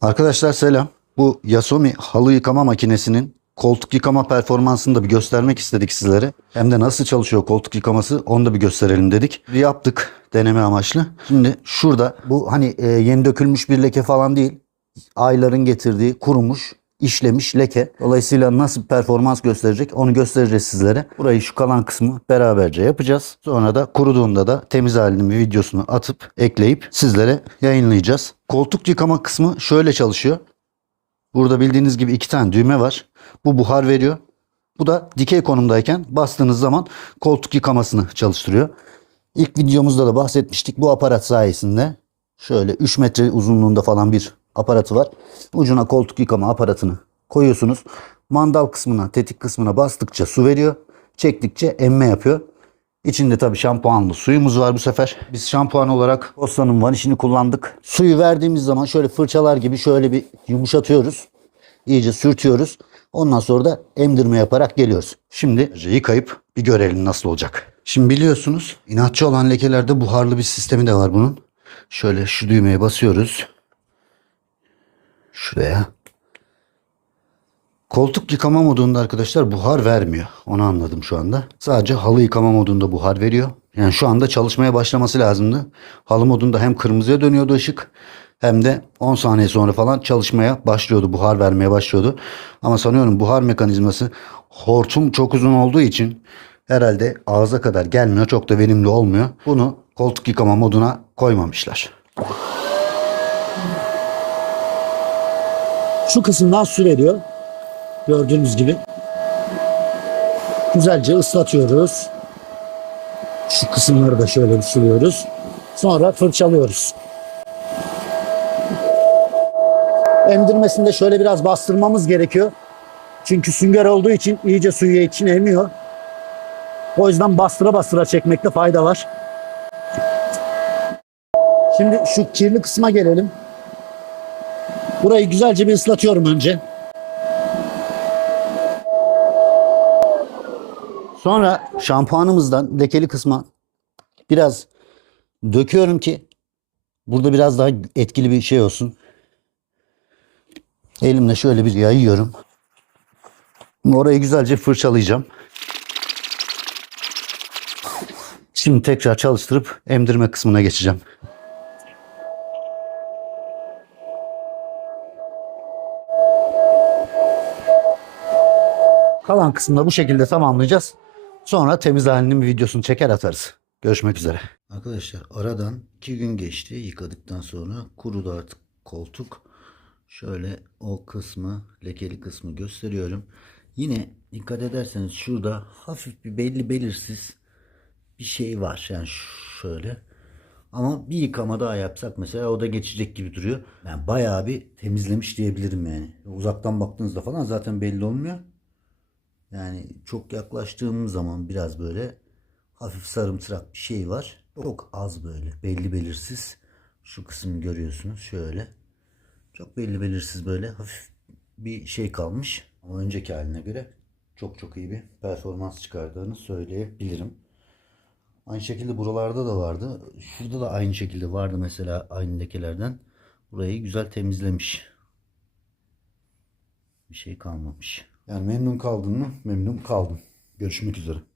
Arkadaşlar selam. Bu Yasomi halı yıkama makinesinin koltuk yıkama performansını da bir göstermek istedik sizlere. Hem de nasıl çalışıyor koltuk yıkaması onu da bir gösterelim dedik. Yaptık deneme amaçlı. Şimdi şurada bu hani e, yeni dökülmüş bir leke falan değil. Ayların getirdiği kurumuş işlemiş leke. Dolayısıyla nasıl performans gösterecek onu göstereceğiz sizlere. Burayı şu kalan kısmı beraberce yapacağız. Sonra da kuruduğunda da temiz halinin bir videosunu atıp ekleyip sizlere yayınlayacağız. Koltuk yıkama kısmı şöyle çalışıyor. Burada bildiğiniz gibi iki tane düğme var. Bu buhar veriyor. Bu da dikey konumdayken bastığınız zaman koltuk yıkamasını çalıştırıyor. İlk videomuzda da bahsetmiştik. Bu aparat sayesinde şöyle 3 metre uzunluğunda falan bir aparatı var. Ucuna koltuk yıkama aparatını koyuyorsunuz. Mandal kısmına, tetik kısmına bastıkça su veriyor. Çektikçe emme yapıyor. İçinde tabii şampuanlı suyumuz var bu sefer. Biz şampuan olarak Ossa'nın vanişini kullandık. Suyu verdiğimiz zaman şöyle fırçalar gibi şöyle bir yumuşatıyoruz. İyice sürtüyoruz. Ondan sonra da emdirme yaparak geliyoruz. Şimdi yıkayıp bir görelim nasıl olacak. Şimdi biliyorsunuz inatçı olan lekelerde buharlı bir sistemi de var bunun. Şöyle şu düğmeye basıyoruz. Şuraya. Koltuk yıkama modunda arkadaşlar buhar vermiyor. Onu anladım şu anda. Sadece halı yıkama modunda buhar veriyor. Yani şu anda çalışmaya başlaması lazımdı. Halı modunda hem kırmızıya dönüyordu ışık hem de 10 saniye sonra falan çalışmaya başlıyordu. Buhar vermeye başlıyordu. Ama sanıyorum buhar mekanizması hortum çok uzun olduğu için herhalde ağza kadar gelmiyor. Çok da verimli olmuyor. Bunu koltuk yıkama moduna koymamışlar. Şu kısımdan su veriyor. Gördüğünüz gibi. Güzelce ıslatıyoruz. Şu kısımları da şöyle bir suluyoruz. Sonra fırçalıyoruz. Emdirmesinde şöyle biraz bastırmamız gerekiyor. Çünkü sünger olduğu için iyice suyu içine emiyor. O yüzden bastıra bastıra çekmekte fayda var. Şimdi şu kirli kısma gelelim. Burayı güzelce bir ıslatıyorum önce. Sonra şampuanımızdan lekeli kısma biraz döküyorum ki burada biraz daha etkili bir şey olsun. Elimle şöyle bir yayıyorum. Orayı güzelce fırçalayacağım. Şimdi tekrar çalıştırıp emdirme kısmına geçeceğim. Kalan kısmını bu şekilde tamamlayacağız. Sonra temiz halinin bir videosunu çeker atarız. Görüşmek üzere. Arkadaşlar aradan iki gün geçti yıkadıktan sonra kurudu artık koltuk. Şöyle o kısmı lekeli kısmı gösteriyorum. Yine dikkat ederseniz şurada hafif bir belli belirsiz bir şey var. Yani şöyle. Ama bir yıkama daha yapsak mesela o da geçecek gibi duruyor. Yani bayağı bir temizlemiş diyebilirim yani. Uzaktan baktığınızda falan zaten belli olmuyor. Yani çok yaklaştığım zaman biraz böyle hafif sarımtırak bir şey var. Çok az böyle belli belirsiz. Şu kısmı görüyorsunuz şöyle. Çok belli belirsiz böyle hafif bir şey kalmış. Ama önceki haline göre çok çok iyi bir performans çıkardığını söyleyebilirim. Aynı şekilde buralarda da vardı. Şurada da aynı şekilde vardı mesela aynı lekelerden. Burayı güzel temizlemiş. Bir şey kalmamış. Yani memnun kaldın mı? Memnun kaldım. Görüşmek üzere.